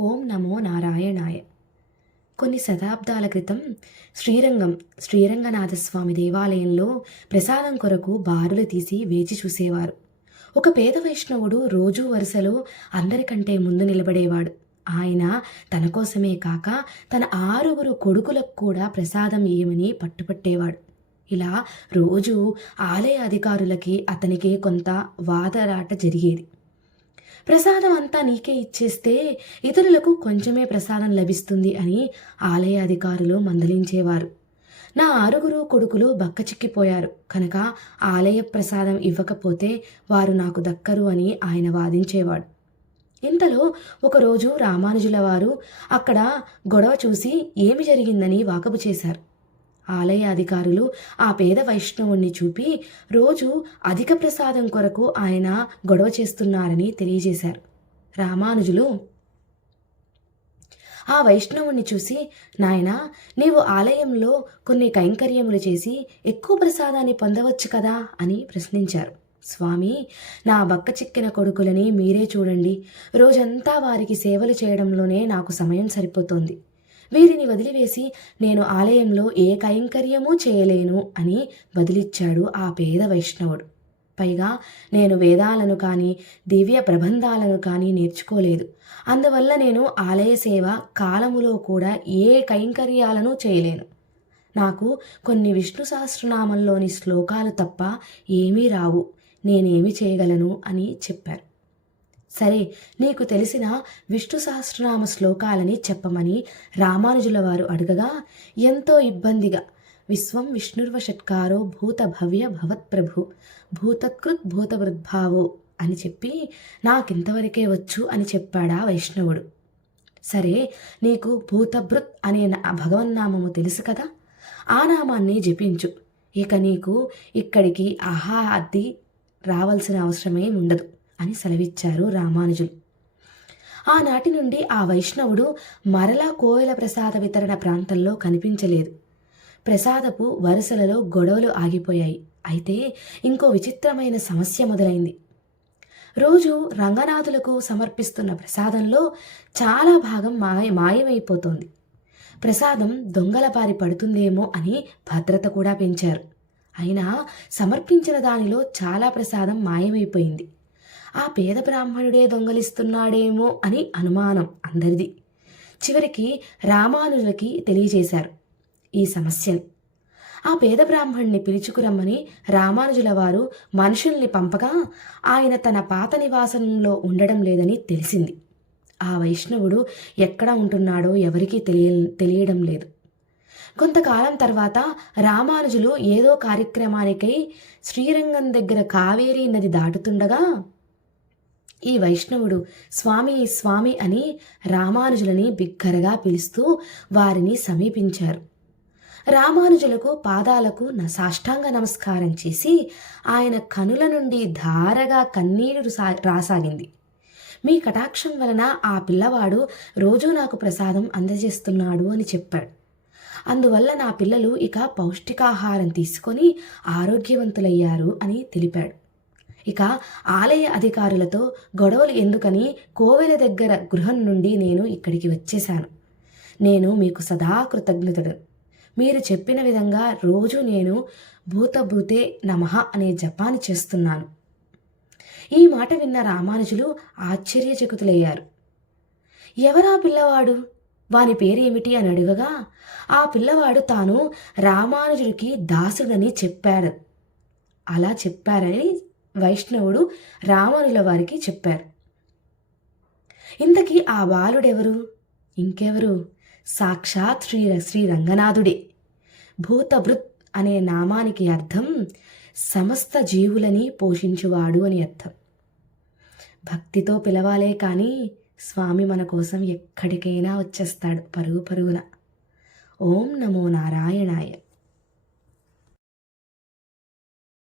ఓం నమో నారాయణాయ. కొన్ని శతాబ్దాల క్రితం శ్రీరంగం శ్రీరంగనాథస్వామి దేవాలయంలో ప్రసాదం కొరకు బారులు తీసి వేచి చూసేవారు. ఒక పేద వైష్ణవుడు రోజూ వరుసలో అందరికంటే ముందు నిలబడేవాడు. ఆయన తన కోసమే కాక తన ఆరుగురు కొడుకులకు కూడా ప్రసాదం ఏమని పట్టుపట్టేవాడు. ఇలా రోజు ఆలయ అధికారులకి అతనికి కొంత వాదరాట జరిగేది. ప్రసాదం అంతా నీకే ఇచ్చేస్తే ఇతరులకు కొంచెమే ప్రసాదం లభిస్తుంది అని ఆలయ అధికారులు మందలించేవారు. నా ఆరుగురు కొడుకులు బక్కచిక్కిపోయారు కనుక ఆలయ ప్రసాదం ఇవ్వకపోతే వారు నాకు దక్కరు అని ఆయన వాదించేవాడు. ఇంతలో ఒకరోజు రామానుజుల వారు అక్కడ గొడవ చూసి ఏమి జరిగిందని వాకపు చేశారు. ఆలయ అధికారులు ఆ పేద వైష్ణవుణ్ణి చూపి రోజు అధిక ప్రసాదం కొరకు ఆయన గొడవ చేస్తున్నారని తెలియజేశారు. రామానుజులు ఆ వైష్ణవుణ్ణి చూసి నాయన నీవు ఆలయంలో కొన్ని కైంకర్యములు చేసి ఎక్కువ ప్రసాదాన్ని పొందవచ్చు కదా అని ప్రశ్నించారు. స్వామి నా బక్క చిక్కిన కొడుకులని మీరే చూడండి. రోజంతా వారికి సేవలు చేయడంలోనే నాకు సమయం సరిపోతోంది. వీరిని వదిలివేసి నేను ఆలయంలో ఏ కైంకర్యమూ చేయలేను అని బదిలిచ్చాడు ఆ పేద వైష్ణవుడు. పైగా నేను వేదాలను కానీ దివ్య ప్రబంధాలను కానీ నేర్చుకోలేదు. అందువల్ల నేను ఆలయ సేవ కాలములో కూడా ఏ కైంకర్యాలను చేయలేను. నాకు కొన్ని విష్ణు సహస్రనామంలోని శ్లోకాలు తప్ప ఏమీ రావు. నేనేమి చేయగలను అని చెప్పారు. సరే నీకు తెలిసిన విష్ణు సహస్రనామ శ్లోకాలని చెప్పమని రామానుజుల వారు అడగగా ఎంతో ఇబ్బందిగా. విశ్వం విష్ణుర్వ షట్కారో భూత భవ్య భవత్ప్రభు భూతకృత్ భూతవృద్భావో అని చెప్పి నాకింతవరకే వచ్చు అని చెప్పాడా వైష్ణవుడు. సరే నీకు భూతభృత్ అనే నా- భగవన్నామము తెలుసు కదా? ఆ నామాన్ని జపించు. ఇక నీకు ఇక్కడికి అహా అద్ది రావాల్సిన అవసరమే ఉండదు అని సెలవిచ్చారు రామానుజులు ఆనాటి నుండి ఆ వైష్ణవుడు మరలా కోయల ప్రసాద వితరణ ప్రాంతంలో కనిపించలేదు. ప్రసాదపు వరుసలలో గొడవలు ఆగిపోయాయి. అయితే ఇంకో విచిత్రమైన సమస్య మొదలైంది. రోజు రంగనాథులకు సమర్పిస్తున్న ప్రసాదంలో చాలా భాగం మాయ మాయమైపోతోంది. ప్రసాదం దొంగల బారి పడుతుందేమో అని భద్రత కూడా పెంచారు. అయినా సమర్పించిన దానిలో చాలా ప్రసాదం మాయమైపోయింది. ఆ పేద బ్రాహ్మణుడే దొంగలిస్తున్నాడేమో అని అనుమానం అందరిది. చివరికి రామానుజులకి తెలియజేశారు ఈ సమస్యని. ఆ పేద బ్రాహ్మణ్ణి పిలుచుకురమ్మని రామానుజుల వారు మనుషుల్ని పంపగా ఆయన తన పాత నివాసంలో ఉండడం లేదని తెలిసింది. ఆ వైష్ణవుడు ఎక్కడ ఉంటున్నాడో ఎవరికీ తెలియ తెలియడం లేదు. కొంతకాలం తర్వాత రామానుజులు ఏదో కార్యక్రమానికై శ్రీరంగం దగ్గర కావేరీ నది దాటుతుండగా ఈ వైష్ణవుడు స్వామి స్వామి అని రామానుజులని బిగ్గరగా పిలుస్తూ వారిని సమీపించారు. రామానుజులకు పాదాలకు న- సాష్టాంగ నమస్కారం చేసి ఆయన కనుల నుండి ధారగా కన్నీరు సా- రాసాగింది. మీ కటాక్షం వలన ఆ పిల్లవాడు రోజూ నాకు ప్రసాదం అందజేస్తున్నాడు అని చెప్పాడు. అందువల్ల నా పిల్లలు ఇక పౌష్టికాహారం తీసుకొని ఆరోగ్యవంతులయ్యారు అని తెలిపాడు. ఇక ఆలయ అధికారులతో గొడవలు ఎందుకని కోవెల దగ్గర గృహం నుండి నేను ఇక్కడికి వచ్చేశాను. నేను మీకు సదా కృతజ్ఞతడు. మీరు చెప్పిన విధంగా రోజు నేను భూతభూతే నమః అనే జపాన్ని చేస్తున్నాను. ఈ మాట విన్న రామానుజులు ఆశ్చర్యచకుతులయ్యారు. ఎవరా పిల్లవాడు? వాని పేరేమిటి అని అడగగా ఆ పిల్లవాడు తాను రామానుజుడికి దాసుడని చెప్పాడు. అలా చెప్పారని వైష్ణవుడు రామానుల వారికి చెప్పారు. ఇంతకీ ఆ బాలుడెవరు? ఇంకెవరు? సాక్షాత్ శ్రీ శ్రీ రంగనాథుడే. భూతభృత్ అనే నామానికి అర్థం సమస్త జీవులని పోషించువాడు అని అర్థం. భక్తితో పిలవాలే కానీ స్వామి మన కోసం ఎక్కడికైనా వచ్చేస్తాడు పరుగు పరుగున ఓం నమో నారాయణాయ.